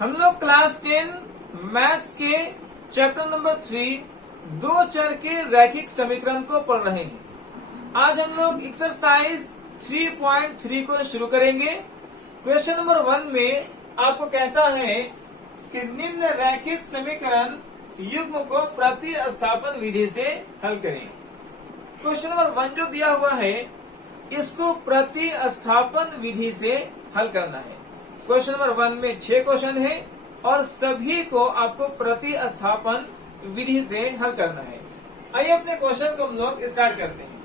हम लोग class 10 maths के चैप्टर नंबर 3 दो चर के रैखिक समीकरण को पढ़ रहे हैं। आज हम लोग एक्सरसाइज 3.3 को शुरू करेंगे। क्वेश्चन नंबर 1 में आपको कहता है कि निम्न रैखिक समीकरण युग्म को प्रतिस्थापन विधि से हल करें। क्वेश्चन नंबर 1 जो दिया हुआ है इसको प्रतिस्थापन विधि से हल करना है। क्वेश्चन नंबर 1 में 6 क्वेश्चन है और सभी को आपको प्रतिस्थापन विधि से हल करना है। आइए अपने क्वेश्चन को हम लोग स्टार्ट करते हैं।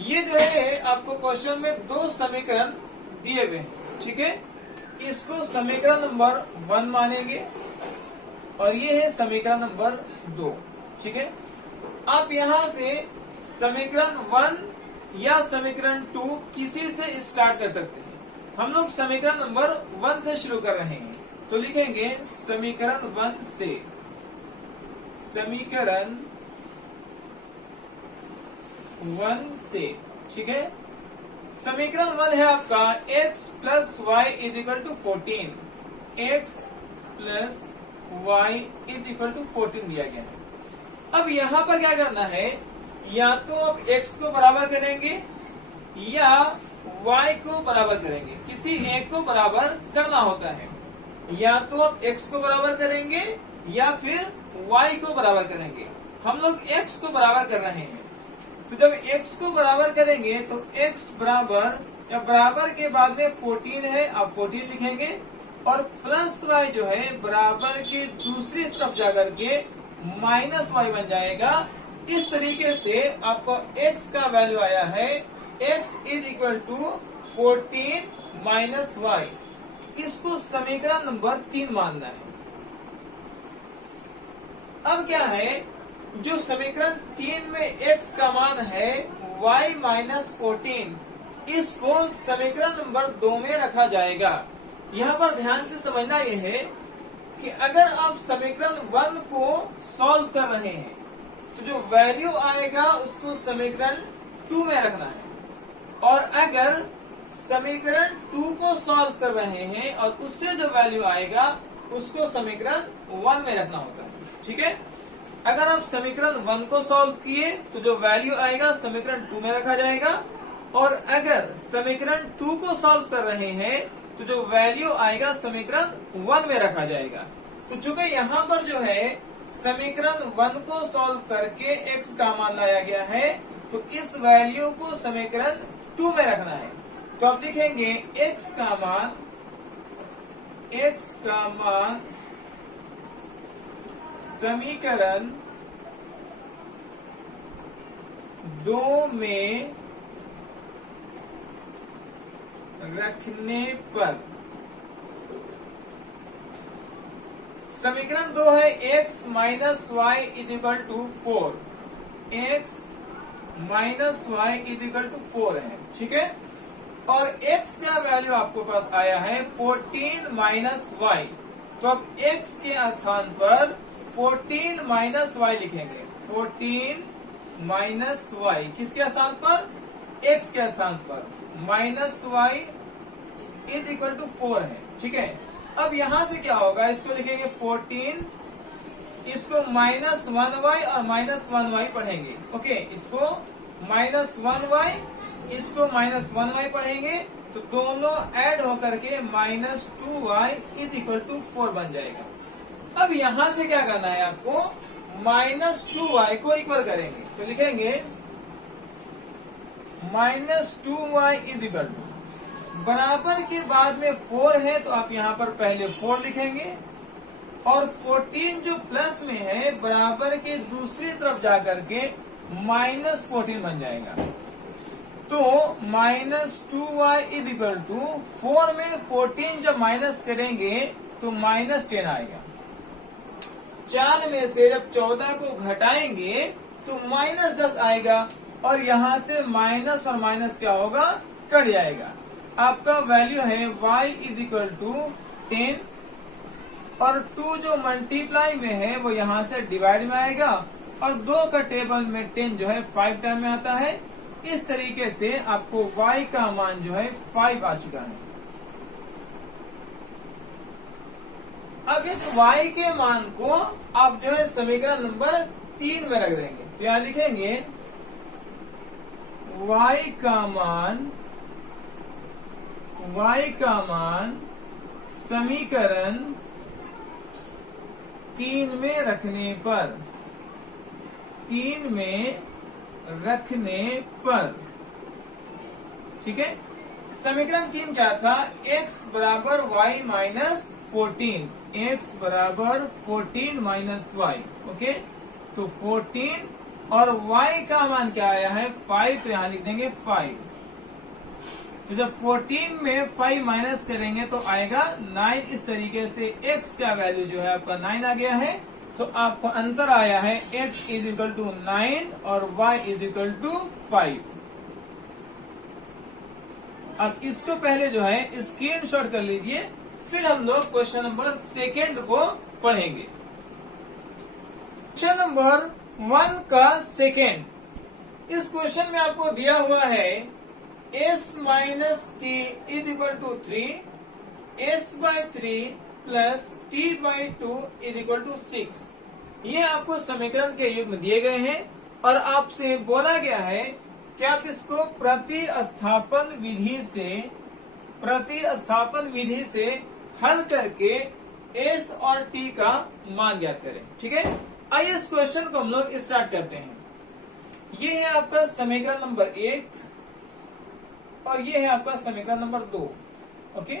ये जो है आपको क्वेश्चन में दो समीकरण दिए हुए हैं, ठीक है। इसको समीकरण नंबर 1 मानेंगे और ये है समीकरण नंबर 2, ठीक है। आप यहां से समीकरण 1 या समीकरण 2 किसी से स्टार्ट कर सकते हैं। हम लोग समीकरण नंबर 1 से शुरू कर रहे हैं, तो लिखेंगे समीकरण 1 से। समीकरण 1 से, ठीक है। समीकरण 1 है आपका x plus Y is equal to 14। x plus Y is equal to 14 दिया गया है। अब यहां पर क्या करना है, या तो आप x को बराबर करेंगे या y को बराबर करेंगे। किसी एक को बराबर करना होता है। या तो आप x को बराबर करेंगे या फिर y को बराबर करेंगे। हम लोग x को बराबर कर रहे हैं, तो जब x को बराबर करेंगे तो x बराबर या बराबर के बाद में 14 है, आप 14 लिखेंगे और प्लस y जो है बराबर के दूसरी तरफ जाकर के माइनस y बन जाएगा। इस तरीके से आपको x का वैल्यू आया है x is equal to 14 minus Y. इसको समीकरण नंबर 3 मानना है। अब क्या है, जो समीकरण 3 में x का मान है y माइनस 14, इसको समीकरण नंबर 2 में रखा जाएगा। यहाँ पर ध्यान से समझना यह है कि अगर आप समीकरण 1 को सॉल्व कर रहे हैं तो जो वैल्यू आएगा उसको समीकरण 2 में रखना है, और अगर समीकरण 2 को सॉल्व कर रहे हैं और उससे जो वैल्यू आएगा उसको समीकरण 1 में रखना होता है, ठीक है। अगर आप समीकरण 1 को सॉल्व किए तो जो वैल्यू आएगा समीकरण 2 में रखा जाएगा, और अगर समीकरण 2 को सॉल्व कर रहे हैं तो जो वैल्यू आएगा समीकरण 1 में रखा जाएगा। तो चूंकि यहाँ पर जो है समीकरण 1 को सॉल्व करके x का मान लाया गया है, तो इस वैल्यू को समीकरण 2 में रखना है। तो आप लिखेंगे x का मान समीकरण 2 में रखने पर, समीकरण 2 है x minus Y is equal to 4। x minus Y is equal to 4 है, ठीक है। और x का वैल्यू आपको पास आया है 14 माइनस वाई, तो अब x के स्थान पर 14 माइनस वाई लिखेंगे। 14 माइनस वाई किसके स्थान पर, x के स्थान पर, minus Y is equal to 4 है, ठीक है। अब यहां से क्या होगा, इसको लिखेंगे 14, इसको माइनस 1y और माइनस 1y पढ़ेंगे, ओके। इसको माइनस 1y, इसको माइनस 1y पढ़ेंगे, तो दोनों ऐड होकर के minus 2y is equal to 4 बन जाएगा। अब यहां से क्या करना है, आपको माइनस 2y को इक्वल करेंगे, तो लिखेंगे minus 2y is equal to, बराबर के बाद में 4 है तो आप यहाँ पर पहले 4 लिखेंगे, और 14 जो प्लस में है बराबर के दूसरी तरफ जाकर के माइनस 14 बन जाएगा। तो minus 2y is equal to 4 में 14 जब माइनस करेंगे तो माइनस 10 आएगा। 4 में से जब 14 को घटाएंगे तो माइनस 10 आएगा, और यहाँ से माइनस और माइनस क्या होगा, कट जाएगा। आपका वैल्यू है y इज इक्वल टू 10, और 2 जो मल्टीप्लाई में है वो यहाँ से डिवाइड में आएगा, और 2 का टेबल में 10 जो है 5 टाइम में आता है, इस तरीके से आपको y का मान जो है 5 आ चुका है। अब इस y के मान को आप जो है समीकरण नंबर 3 में रख देंगे। तो यहां लिखेंगे y का मान समीकरण 3 में रखने पर ठीक है। समीकरण 3 क्या था? x बराबर y माइनस 14, x बराबर 14 माइनस y। ओके, तो 14 और y का मान क्या आया है? 5। तो यहां लिख देंगे 5। तो जब 14 में 5 माइनस करेंगे तो आएगा 9। इस तरीके से x का वैल्यू जो है आपका 9 आ गया है। तो आपका आंसर आया है x इज इक्वल टू 9 और y इज इक्वल टू 5। अब इसको पहले जो है स्क्रीनशॉट कर लीजिए, फिर हम लोग क्वेश्चन नंबर 2 को पढ़ेंगे। क्वेश्चन नंबर 1 का सेकेंड। इस क्वेश्चन में आपको दिया हुआ है s minus T is equal to 3, s by 3 plus t by 2 is equal to 6। ये आपको समीकरण के युग्म दिए गए हैं और आपसे बोला गया है कि आप इसको प्रतिस्थापन विधि से हल करके s और t का मान ज्ञात करें। ठीक है, आइए इस क्वेश्चन को हम लोग स्टार्ट करते हैं। ये है आपका समीकरण नंबर 1 और ये है आपका समीकरण नंबर 2। ओके,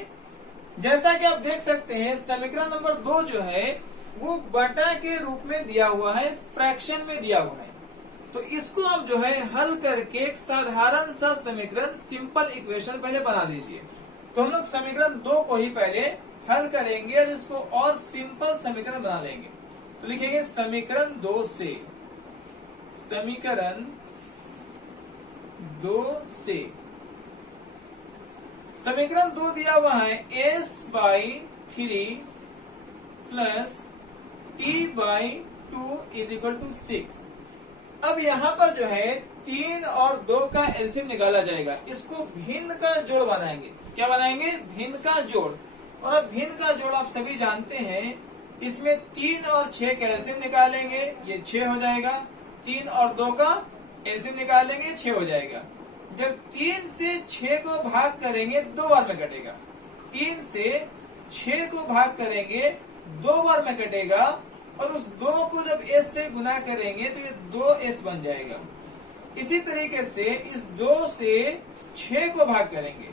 जैसा कि आप देख सकते हैं समीकरण नंबर 2 जो है वो बटा के रूप में दिया हुआ है, फ्रैक्शन में दिया हुआ है। तो इसको आप जो है हल करके एक साधारण सा समीकरण, सिंपल इक्वेशन पहले बना लीजिए। तो हम लोग समीकरण 2 को ही पहले हल करेंगे और इसको और सिंपल समीकरण बना लेंगे। तो लिखेंगे समीकरण 2 से समीकरण 2 दिया हुआ है s by 3 plus t by 2 is equal to 6। अब यहाँ पर जो है 3 और 2 का एलसीएम निकाला जाएगा। इसको भिन्न का जोड़ बनाएंगे। क्या बनाएंगे? भिन्न का जोड़। और अब भिन्न का जोड़ आप सभी जानते हैं, इसमें 3 और 6 का एलसीएम निकालेंगे, ये 6 हो जाएगा। 3 और 2 का एलसीएम निकालेंगे, 6 हो जाएगा। जब 3 से 6 को भाग करेंगे 2 बार में कटेगा। 3 से 6 को भाग करेंगे 2 बार में कटेगा और उस 2 को जब s से गुना करेंगे तो ये 2s बन जाएगा। इसी तरीके से इस 2 से 6 को भाग करेंगे,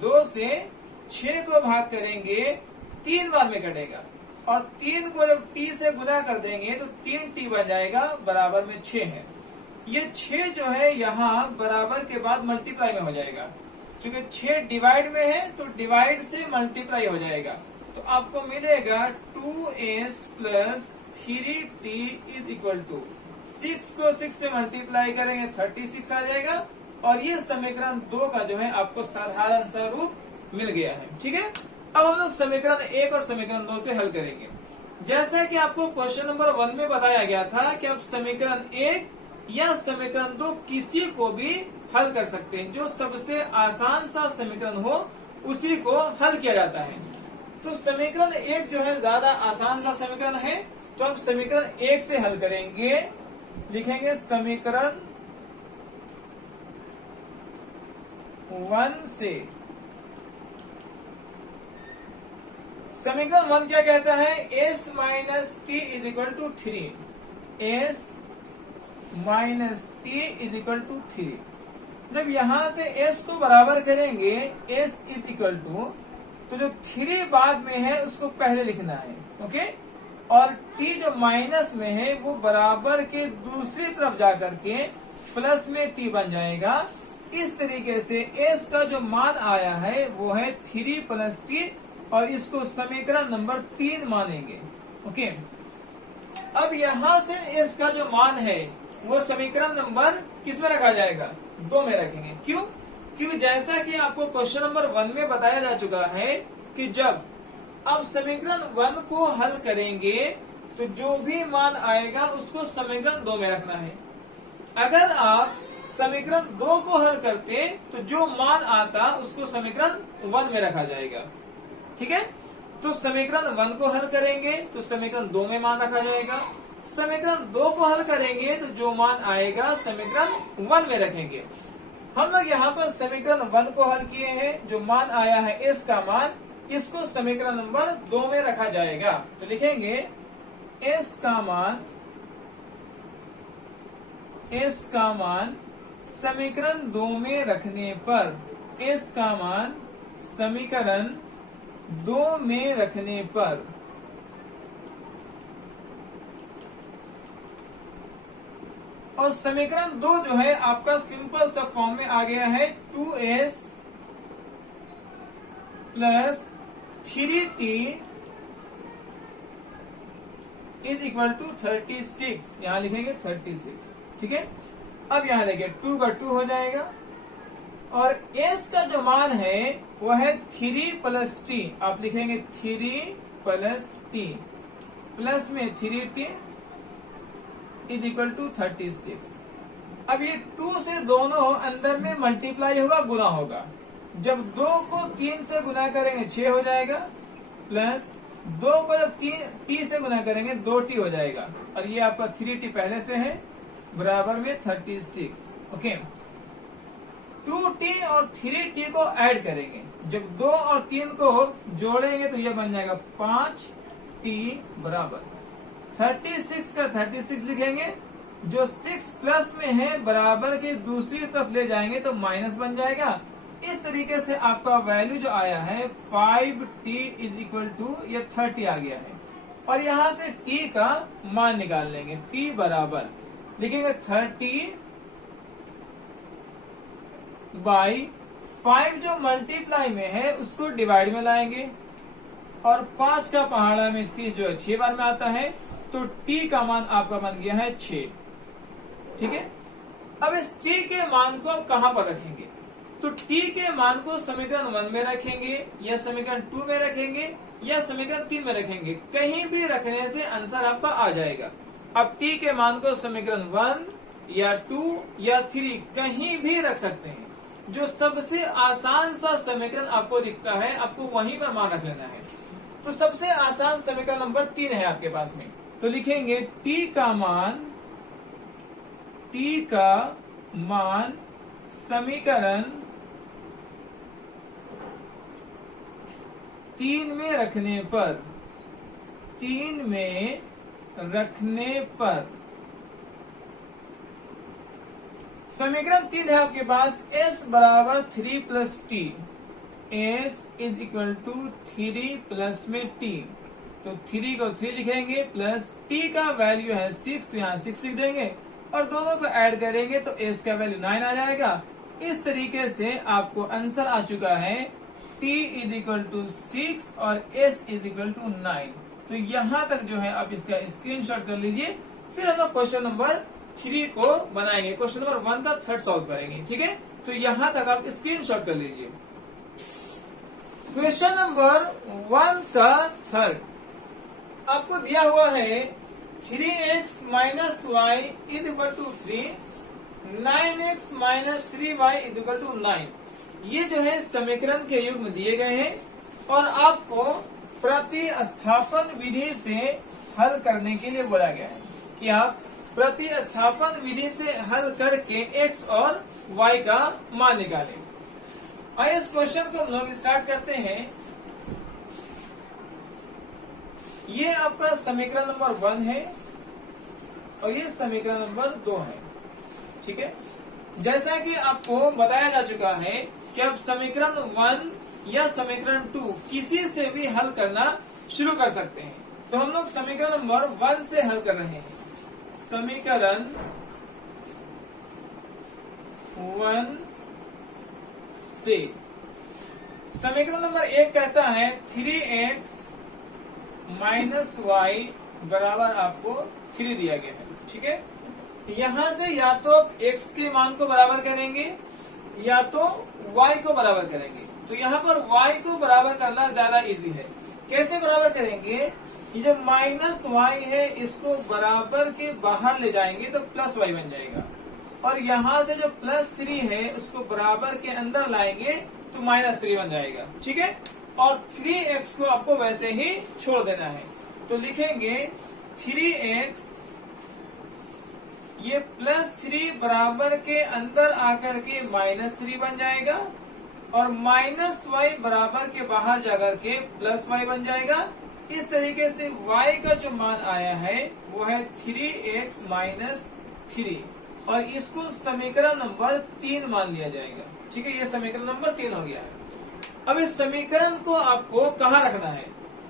2 से 6 को भाग करेंगे 3 बार में कटेगा और 3 को जब t से गुना कर देंगे तो 3t बन जाएगा, बराबर में 6 है। ये 6 जो है यहाँ बराबर के बाद मल्टीप्लाई में हो जाएगा। क्योंकि 6 डिवाइड में है तो डिवाइड से मल्टीप्लाई हो जाएगा। तो आपको मिलेगा 2s plus 3t is equal to 6 को 6 से मल्टीप्लाई करेंगे 36 आ जाएगा। और ये समीकरण 2 का जो है आपको साधारण सा रूप मिल गया है। ठीक है, अब हम लोग समीकरण 1 और समीकरण 2 से हल करेंगे। जैसा कि आपको क्वेश्चन नंबर 1 में बताया गया था कि आप समीकरण 1 या समीकरण 2 किसी को भी हल कर सकते हैं। जो सबसे आसान सा समीकरण हो उसी को हल किया जाता है। तो समीकरण 1 जो है ज्यादा आसान सा समीकरण है, तो आप समीकरण 1 से हल करेंगे। लिखेंगे समीकरण 1 से। समीकरण 1 क्या कहता है? s minus T is equal to 3, s minus T is equal to 3। जब यहां से s को बराबर करेंगे s इज इक्वल टू, तो जो 3 बाद में है उसको पहले लिखना है। ओके, और t जो माइनस में है वो बराबर के दूसरी तरफ जाकर के प्लस में t बन जाएगा। इस तरीके से s का जो मान आया है वो है 3 प्लस t और इसको समीकरण नंबर 3 मानेंगे। ओके, अब यहां से s का जो मान है वो समीकरण नंबर किस में रखा जाएगा? 2 में रखेंगे। क्यों? क्योंकि जैसा कि आपको क्वेश्चन नंबर 1 में बताया जा चुका है कि जब आप समीकरण 1 को हल करेंगे तो जो भी मान आएगा उसको समीकरण 2 में रखना है। अगर आप समीकरण 2 को हल करते तो जो मान आता उसको समीकरण 1 में रखा जाएगा। ठीक है, तो समीकरण 1 को हल करेंगे तो समीकरण 2 में मान रखा जाएगा। समीकरण 2 को हल करेंगे तो जो मान आएगा समीकरण 1 में रखेंगे। हम लोग यहाँ पर समीकरण 1 को हल किए हैं, जो मान आया है s का मान, इसको समीकरण नंबर 2 में रखा जाएगा। तो लिखेंगे s का मान समीकरण 2 में रखने पर, s का मान समीकरण 2 में रखने पर और समीकरण 2 जो है आपका सिंपल सा फॉर्म में आ गया है 2s plus 3t is equal to 36। यहां लिखेंगे 36। ठीक है, अब यहां देखिए 2 का 2 हो जाएगा और s का जो मान है वह है 3 प्लस t। आप लिखेंगे 3 प्लस t प्लस में 3t इज इक्वल टू 36। अब ये 2 से दोनों अंदर में मल्टीप्लाई होगा, गुना होगा। जब 2 को 3 से गुना करेंगे 6 हो जाएगा, प्लस 2 को जब 3t से गुना करेंगे 2t हो जाएगा, और ये आपका 3t पहले से है, बराबर में 36। ओके, 2t और 3t को ऐड करेंगे, जब 2 और 3 को जोड़ेंगे तो ये बन जाएगा 5t बराबर 36 का 36 लिखेंगे। जो 6 प्लस में है बराबर के दूसरी तरफ ले जाएंगे तो माइनस बन जाएगा। इस तरीके से आपका वैल्यू जो आया है 5t इज इक्वल टू ये 30 आ गया है, और यहाँ से t का मान निकाल लेंगे। t बराबर लिखेंगे 30 बाई 5, जो मल्टीप्लाई में है उसको डिवाइड में लाएंगे, और 5 का पहाड़ा में 30 जो है 6 बार में आता है, तो t का मान आपका बन गया है 6। ठीक है, अब इस t के मान को आप कहां पर रखेंगे? तो t के मान को समीकरण 1 में रखेंगे, या समीकरण 2 में रखेंगे, या समीकरण 3 में रखेंगे। कहीं भी रखने से आंसर आपका आ जाएगा। अब t के मान को समीकरण 1 या 2 या 3 कहीं भी रख सकते हैं। जो सबसे आसान सा समीकरण आपको दिखता है आपको वहीं पर मान रख लेना है। तो सबसे आसान समीकरण नंबर 3 है आपके पास में, तो लिखेंगे t का मान समीकरण 3 में रखने पर समीकरण 3 है आपके पास, s बराबर 3 plus t, s is equal to 3 plus में t, तो 3 को 3 लिखेंगे, प्लस t का वैल्यू है 6, तो यहाँ 6 लिख देंगे, और दोनों को ऐड करेंगे तो s का वैल्यू 9 आ जाएगा। इस तरीके से आपको आंसर आ चुका है t इज इक्वल टू 6 और s इज इक्वल टू 9। तो यहाँ तक जो है आप इसका स्क्रीनशॉट कर लीजिए, फिर हम लोग क्वेश्चन नंबर 3 को बनाएंगे। क्वेश्चन नंबर 1 का थर्ड सॉल्व करेंगे। ठीक है, तो यहाँ तक आप स्क्रीनशॉट कर लीजिए। क्वेश्चन नंबर 1 का थर्ड आपको दिया हुआ है 3x minus Y is equal to 3, 9x minus 3y is equal to 9। ये जो है समीकरण के युग्म दिए गए हैं, और आपको प्रतिस्थापन विधि से हल करने के लिए बोला गया है कि आप प्रतिस्थापन विधि से हल करके x और y का मान निकालें। आइए इस क्वेश्चन को हम लोग स्टार्ट करते हैं। ये आपका समीकरण नंबर 1 है और ये समीकरण नंबर 2 है। ठीक है, जैसा कि आपको बताया जा चुका है कि आप समीकरण 1 या समीकरण 2 किसी से भी हल करना शुरू कर सकते हैं। तो हम लोग समीकरण नंबर 1 से हल कर रहे हैं। समीकरण 1 से समीकरण नंबर 1 कहता है 3x माइनस वाई बराबर आपको 3 दिया गया है। ठीक है, यहाँ से या तो x के मान को बराबर करेंगे या तो y को बराबर करेंगे। तो यहाँ पर y को बराबर करना ज्यादा इजी है। कैसे बराबर करेंगे? ये जो माइनस y है इसको बराबर के बाहर ले जाएंगे तो प्लस y बन जाएगा। और यहाँ से जो +3 है उसको बराबर के अंदर लाएंगे तो -3 बन जाएगा। ठीक है, और 3x को आपको वैसे ही छोड़ देना है। तो लिखेंगे 3x, ये +3 बराबर के अंदर आकर के -3 बन जाएगा, और -y बराबर के बाहर जाकर के +y बन जाएगा। इस तरीके से y का जो मान आया है वो है 3x - 3, और इसको समीकरण नंबर 3 मान लिया जाएगा। ठीक है, ये समीकरण नंबर 3 हो गया है। अब इस समीकरण को आपको कहाँ रखना है?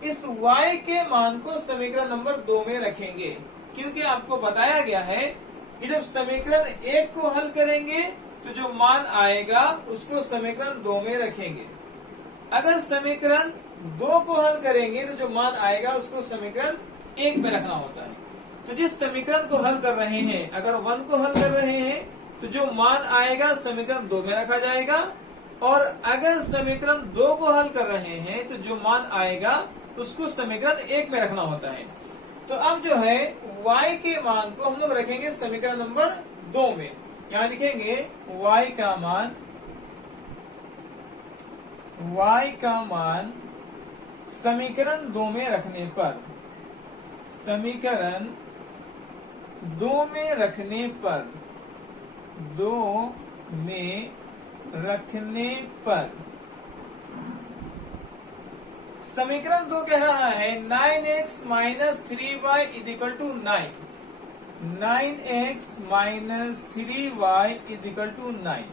इस y के मान को समीकरण नंबर 2 में रखेंगे, क्योंकि आपको बताया गया है कि जब समीकरण 1 को हल करेंगे तो जो मान आएगा उसको समीकरण 2 में रखेंगे। अगर समीकरण 2 को हल करेंगे तो जो मान आएगा उसको समीकरण 1 में रखना होता है। तो जिस समीकरण को हल कर रहे हैं, अगर 1 को हल कर रहे हैं तो जो मान आएगा समीकरण 2 में रखा जाएगा, और अगर समीकरण 2 को हल कर रहे हैं तो जो मान आएगा उसको समीकरण 1 में रखना होता है। तो अब जो है y के मान को हम लोग रखेंगे समीकरण नंबर 2 में। यहाँ लिखेंगे y का मान समीकरण 2 में रखने पर, समीकरण 2 में रखने पर, 2 में रखने पर समीकरण 2 कह रहा है 9x - 3y = 9, 9x - 3y = 9,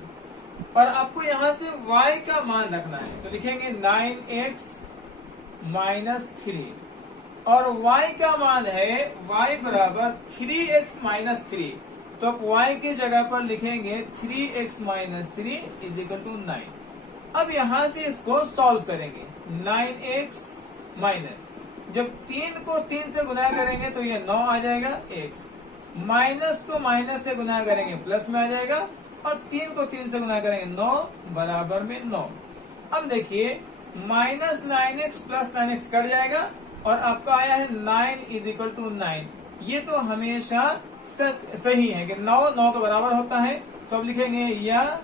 और आपको यहाँ से y का मान रखना है। तो लिखेंगे 9x - 3, और y का मान है y बराबर 3x - 3, तो आप y की जगह पर लिखेंगे 3x - 3 = 9। अब यहाँ से इसको सॉल्व करेंगे। 9x माइनस, जब 3 को 3 से गुना करेंगे तो ये 9 आ जाएगा x, माइनस को माइनस से गुना करेंगे प्लस में आ जाएगा, और 3 को 3 से गुना करेंगे 9 बराबर में 9। अब देखिए -9x + 9x कट जाएगा, और आपका आया है 9 = 9। ये तो हमेशा सही है कि 9 9 के बराबर होता है। तो अब लिखेंगे यह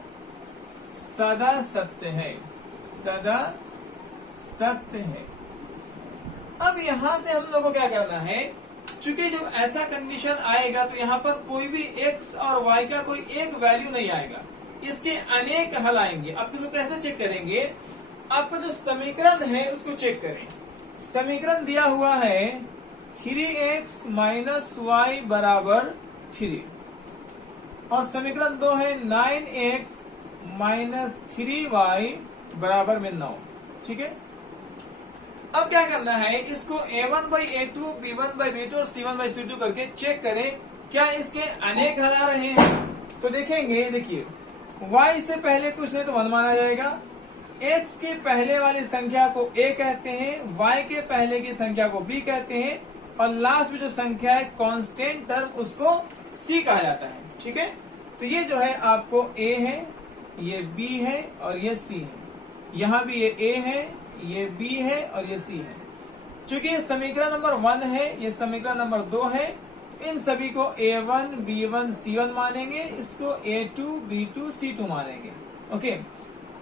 सदा सत्य है, सदा सत्य है। अब यहाँ से हम लोगों को क्या करना है, चूंकि जब ऐसा कंडीशन आएगा तो यहाँ पर कोई भी x और y का कोई एक वैल्यू नहीं आएगा, इसके अनेक हल आएंगे। आप इसको कैसे चेक करेंगे? आपका जो समीकरण है उसको चेक करें। समीकरण दिया हुआ है 3x - y = 3, और समीकरण 2 है 9x - 3y = 9। ठीक है, अब क्या करना है, इसको a1/a2, b1/b2 और c1/c2 करके चेक करें क्या इसके अनेक हल आ रहे हैं। तो देखेंगे, देखिए y से पहले कुछ नहीं तो 1 माना जाएगा, x के पहले वाली संख्या को a कहते हैं, y के पहले की संख्या को b कहते हैं, और लास्ट में जो संख्या है कांस्टेंट टर्म उसको c कहा जाता है। ठीक है, तो ये जो है आपको a है, ये b है और ये c है। यहाँ भी ये a है, ये b है और ये c है। चूंकि ये समीकरण नंबर 1 है, ये समीकरण नंबर 2 है, इन सभी को a1, b1, c1 मानेंगे, इसको a2, b2, c2 मानेंगे। ओके,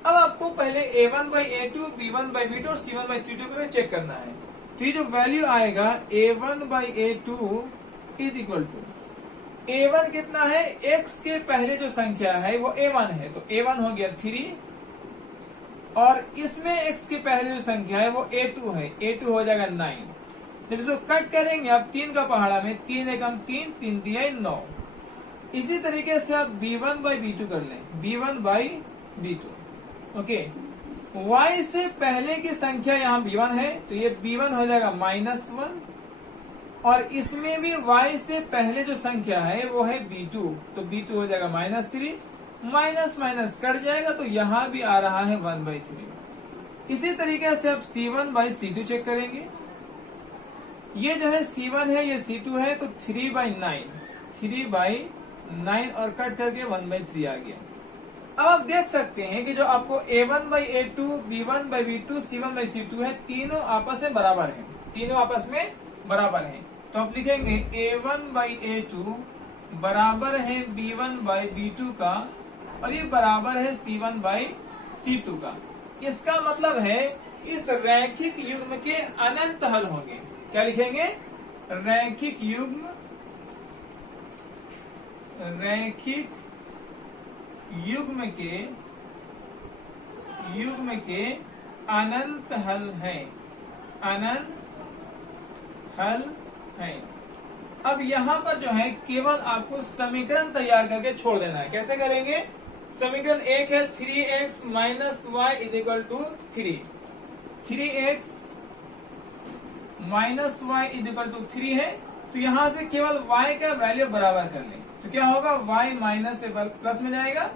अब आपको पहले a1/a2, b1/b2 और c1/c2 को चेक करना है। तो ये जो वैल्यू आएगा a1/a2 = a1 कितना है, x के पहले जो संख्या है वो a1 है, तो a1 हो गया 3, और इसमें x के पहले जो संख्या है वो a2 है, a2 हो जाएगा 9। जब इसको कट करेंगे आप 3 का पहाड़ा में, 3 एकम 3, 3 दिया 9। इसी तरीके से आप b1/b2 कर लें, b1/b2। ओके, y से पहले की संख्या यहाँ b1 है, तो ये b1 हो जाएगा -1, और इसमें भी y से पहले जो संख्या है वो है b2, तो b2 हो जाएगा -3, माइनस माइनस कट जाएगा, तो यहाँ भी आ रहा है 1/3। इसी तरीके से आप c1/c2 चेक करेंगे। ये जो है c1 है, ये c2 है, तो 3/9, 3/9 और कट करके 1/3 आ गया। अब आप देख सकते हैं कि जो आपको a1/a2, b1/b2, c1/c2 है, तीनों आपस में बराबर हैं, तीनों आपस में बराबर हैं। तो आप लिखेंगे a1/a2 बराबर है B1 बाई B2 का और ये बराबर है C1 बाई C2 का। इसका मतलब है इस रैखिक युग्म के अनंत हल होंगे। क्या लिखेंगे? रैखिक युग्म के अनंत हल है, अनंत हल है। अब यहाँ पर जो है केवल आपको समीकरण तैयार करके छोड़ देना है। कैसे करेंगे? समीकरण एक है 3x minus Y is equal to 3, 3x minus Y is equal to 3 है, तो यहां से केवल y का वैल्यू बराबर कर लें तो क्या होगा? y माइनस से प्लस में जाएगा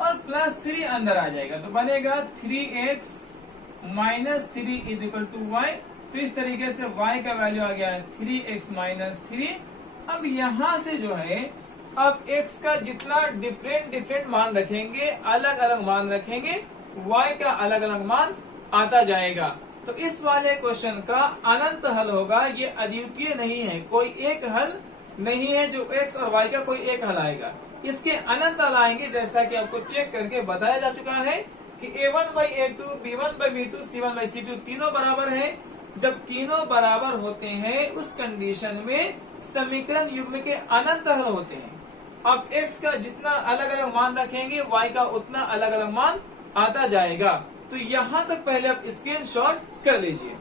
और प्लस 3 अंदर आ जाएगा, तो बनेगा 3x minus 3 is equal to y. तो इस तरीके से y का वैल्यू आ गया है 3x माइनस 3। अब यहां से जो है अब x का जितना डिफरेंट मान रखेंगे, अलग अलग मान रखेंगे, y का अलग अलग मान आता जाएगा। तो इस वाले क्वेश्चन का अनंत हल होगा, ये अद्वितीय नहीं है, कोई एक हल नहीं है जो x और y का कोई एक हल आएगा। इसके अनंत हल आएंगे, जैसा कि आपको चेक करके बताया जा चुका है कि a1 by a2, b1 by b2, c1 by c2 तीनों बराबर है। जब तीनों बराबर होते हैं उस कंडीशन में समीकरण युग्म के अनंत हल होते हैं। अब x का जितना अलग अलग मान रखेंगे, y का उतना अलग अलग मान आता जाएगा। तो यहां तक पहले आप स्क्रीनशॉट कर लीजिए।